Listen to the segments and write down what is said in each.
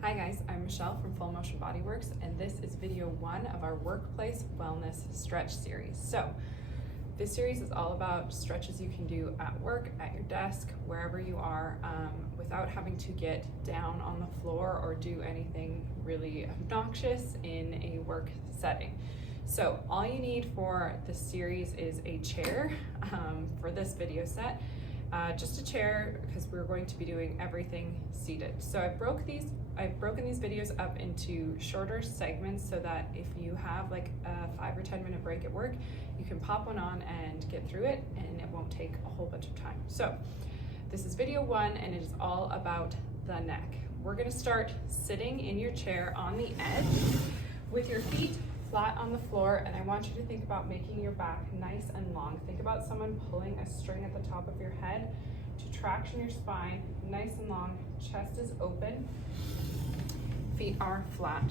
Hi guys, I'm Michelle from Full Motion Bodyworks, and this is video 1 of our Workplace Wellness Stretch series. So this series is all about stretches you can do at work, at your desk, wherever you are, without having to get down on the floor or do anything really obnoxious in a work setting. So all you need for this series is a chair for this video set. Just a chair, because we're going to be doing everything seated. So I've broken these videos up into shorter segments so that if you have like a 5 or 10 minute break at work, you can pop one on and get through it, and it won't take a whole bunch of time. So this is video 1, and it is all about the neck. We're going to start sitting in your chair on the edge with your feet flat on the floor, and I want you to think about making your back nice and long. Think about someone pulling a string at the top of your head to traction your spine, nice and long, chest is open, feet are flat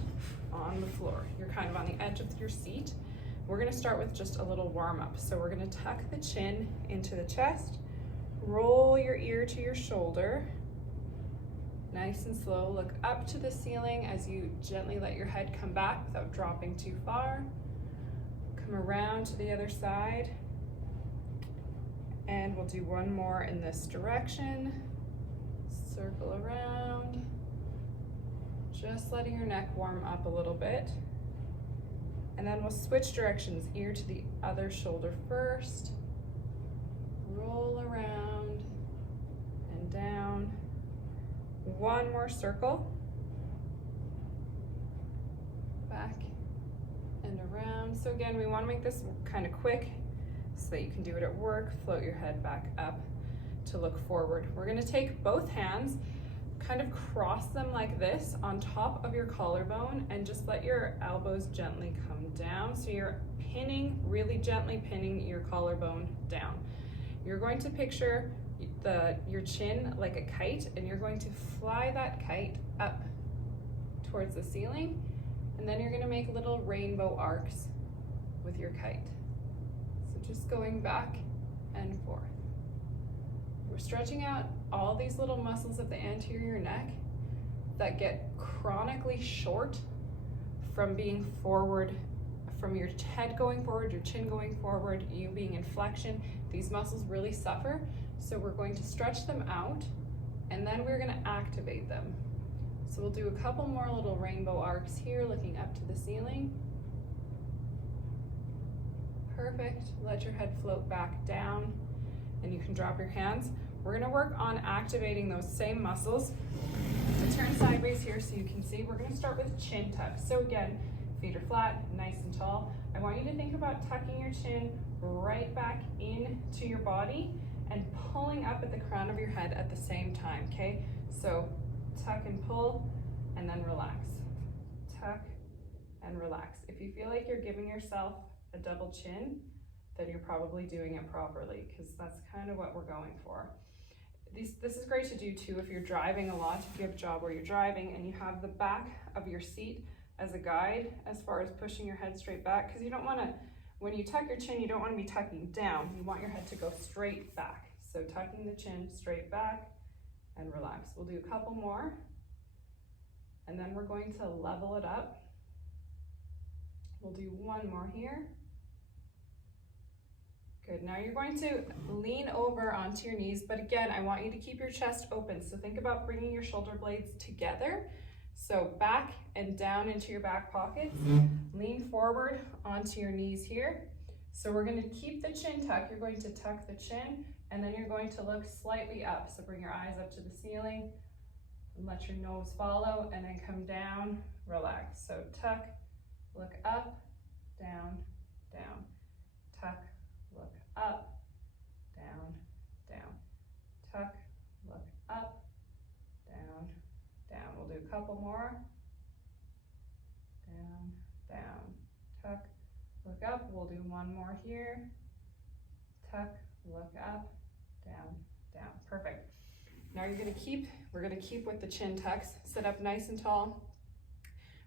on the floor. You're kind of on the edge of your seat. We're gonna start with just a little warm up. So we're gonna tuck the chin into the chest, roll your ear to your shoulder, nice and slow. Look up to the ceiling as you gently let your head come back without dropping too far. Come around to the other side. And we'll do one more in this direction. Circle around. Just letting your neck warm up a little bit. And then we'll switch directions, ear to the other shoulder first. Roll around and down. One more circle, back and around. So again, we want to make this kind of quick so that you can do it at work. Float your head back up to look forward. We're going to take both hands, kind of cross them like this on top of your collarbone, and just let your elbows gently come down. So you're pinning, really gently pinning your collarbone down. You're going to picture your chin like a kite, and you're going to fly that kite up towards the ceiling, and then you're going to make little rainbow arcs with your kite. So just going back and forth. We're stretching out all these little muscles of the anterior neck that get chronically short from being forward, from your head going forward, your chin going forward, you being in flexion. These muscles really suffer. So we're going to stretch them out, and then we're going to activate them. So we'll do a couple more little rainbow arcs here, looking up to the ceiling. Perfect. Let your head float back down, and you can drop your hands. We're going to work on activating those same muscles. To turn sideways here so you can see, we're going to start with chin tuck. So again, feet are flat, nice and tall. I want you to think about tucking your chin right back into your body and pulling up at the crown of your head at the same time, okay? So tuck and pull, and then relax. Tuck and relax. If you feel like you're giving yourself a double chin, then you're probably doing it properly, because that's kind of what we're going for. This is great to do too if you're driving a lot, if you have a job where you're driving and you have the back of your seat as a guide as far as pushing your head straight back, because you don't want to, when you tuck your chin, you don't want to be tucking down. You want your head to go straight back. So tucking the chin straight back and relax. We'll do a couple more, and then we're going to level it up. We'll do one more here. Good. Now you're going to lean over onto your knees, but again, I want you to keep your chest open. So think about bringing your shoulder blades together. So back and down into your back pockets. Lean forward onto your knees here. So we're going to keep the chin tuck. You're going to tuck the chin, and then you're going to look slightly up. So bring your eyes up to the ceiling, and let your nose follow, and then come down, relax. So tuck, look up, down, down. Tuck, look up, down, down. Tuck, look up, down, down. We'll do a couple more. Down, down. Tuck, look up. We'll do one more here. Tuck, look up, down, down. Perfect. Now we're gonna keep with the chin tucks. Sit up nice and tall.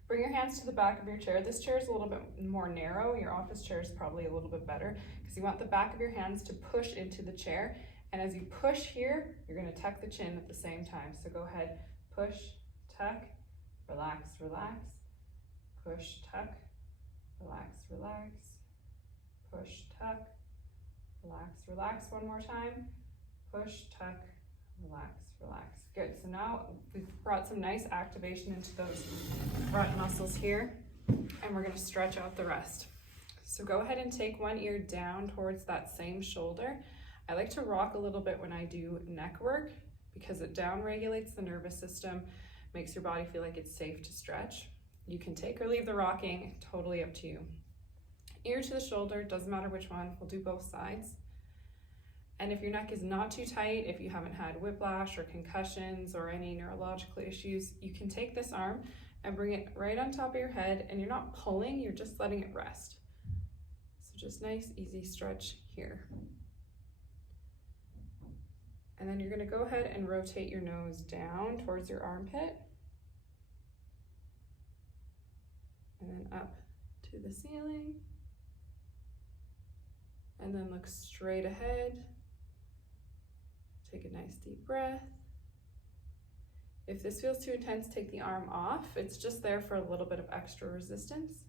Bring your hands to the back of your chair. This chair is a little bit more narrow. Your office chair is probably a little bit better, because you want the back of your hands to push into the chair. And as you push here, you're gonna tuck the chin at the same time. So go ahead, push, tuck, relax, relax, push, tuck, relax, relax, push, tuck, relax, relax. One more time, push, tuck, relax, relax. Good, so now we've brought some nice activation into those front muscles here, and we're gonna stretch out the rest. So go ahead and take one ear down towards that same shoulder. I like to rock a little bit when I do neck work because it down regulates the nervous system, makes your body feel like it's safe to stretch. You can take or leave the rocking, totally up to you. Ear to the shoulder, doesn't matter which one, we'll do both sides. And if your neck is not too tight, if you haven't had whiplash or concussions or any neurological issues, you can take this arm and bring it right on top of your head, and you're not pulling, you're just letting it rest. So just nice, easy stretch here. And then you're gonna go ahead and rotate your nose down towards your armpit. And then up to the ceiling. And then look straight ahead. Take a nice deep breath. If this feels too intense, take the arm off. It's just there for a little bit of extra resistance.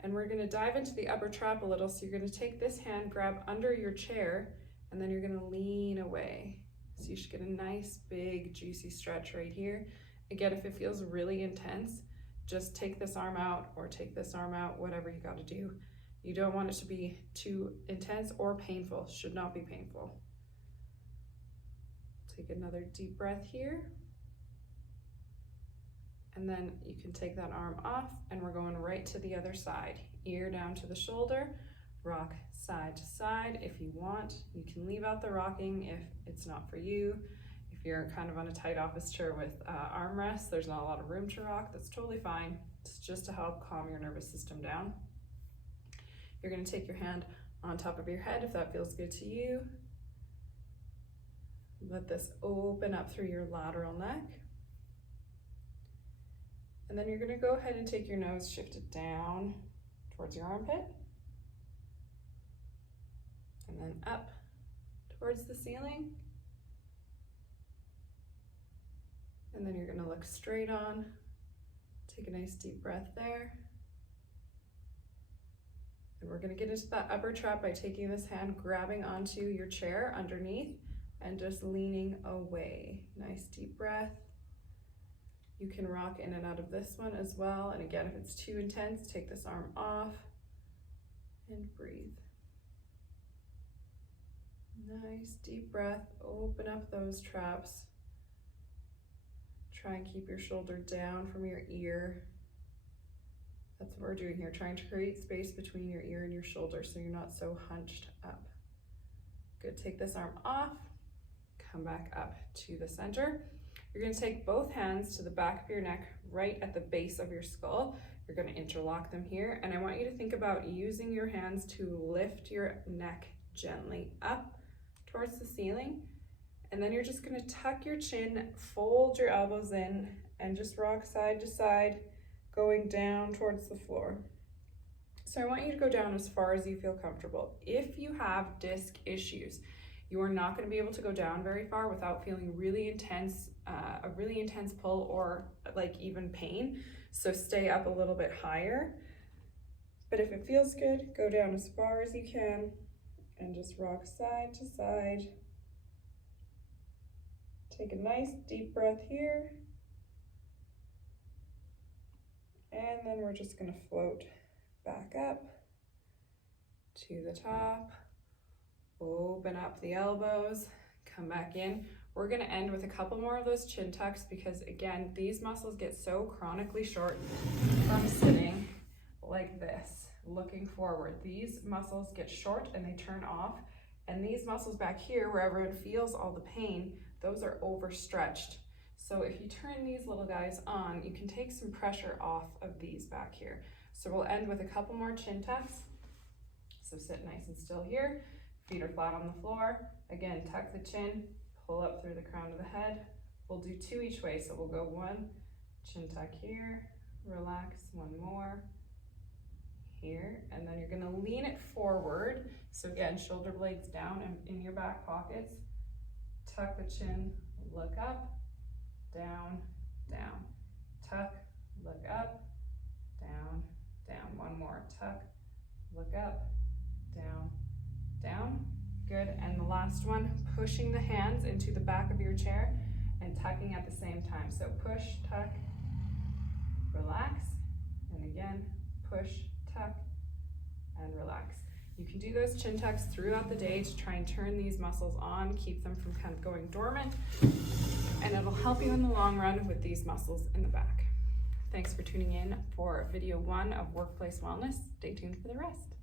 And we're gonna dive into the upper trap a little. So you're gonna take this hand, grab under your chair, and then you're gonna lean away. So you should get a nice, big, juicy stretch right here. Again, if it feels really intense, just take this arm out or take this arm out, whatever you gotta do. You don't want it to be too intense or painful, should not be painful. Take another deep breath here. And then you can take that arm off and we're going right to the other side. Ear down to the shoulder, rock side to side. If you want, you can leave out the rocking if it's not for you. If you're kind of on a tight office chair with armrests, there's not a lot of room to rock, that's totally fine. It's just to help calm your nervous system down. You're gonna take your hand on top of your head if that feels good to you. Let this open up through your lateral neck. And then you're gonna go ahead and take your nose, shift it down towards your armpit. And then up towards the ceiling. And then you're gonna look straight on. Take a nice deep breath there. And we're gonna get into that upper trap by taking this hand, grabbing onto your chair underneath, and just leaning away. Nice deep breath. You can rock in and out of this one as well. And again, if it's too intense, take this arm off and breathe. Nice deep breath, open up those traps. Try and keep your shoulder down from your ear. That's what we're doing here, trying to create space between your ear and your shoulder so you're not so hunched up. Good, take this arm off. Come back up to the center. You're gonna take both hands to the back of your neck, right at the base of your skull. You're gonna interlock them here. And I want you to think about using your hands to lift your neck gently up towards the ceiling. And then you're just gonna tuck your chin, fold your elbows in, and just rock side to side, going down towards the floor. So I want you to go down as far as you feel comfortable. If you have disc issues, you are not going to be able to go down very far without feeling really intense, a really intense pull or like even pain. So stay up a little bit higher. But if it feels good, go down as far as you can and just rock side to side. Take a nice deep breath here. And then we're just going to float back up to the top. Open up the elbows, come back in. We're gonna end with a couple more of those chin tucks because again, these muscles get so chronically short from sitting like this, looking forward. These muscles get short and they turn off. And these muscles back here, where everyone feels all the pain, those are overstretched. So if you turn these little guys on, you can take some pressure off of these back here. So we'll end with a couple more chin tucks. So sit nice and still here. Feet are flat on the floor. Again, tuck the chin, pull up through the crown of the head. We'll do two each way. So we'll go one, chin tuck here, relax, one more here, and then you're gonna lean it forward. So again, shoulder blades down and in your back pockets. Tuck the chin, look up, down, down. tuck, look up, down, down. One more, tuck, look up, down, down. Good, and the last one, pushing the hands into the back of your chair and tucking at the same time. So push, tuck, relax, and again, push, tuck, and relax. You can do those chin tucks throughout the day to try and turn these muscles on, keep them from kind of going dormant, and it'll help you in the long run with these muscles in the back. Thanks for tuning in for video 1 of Workplace Wellness. Stay tuned for the rest.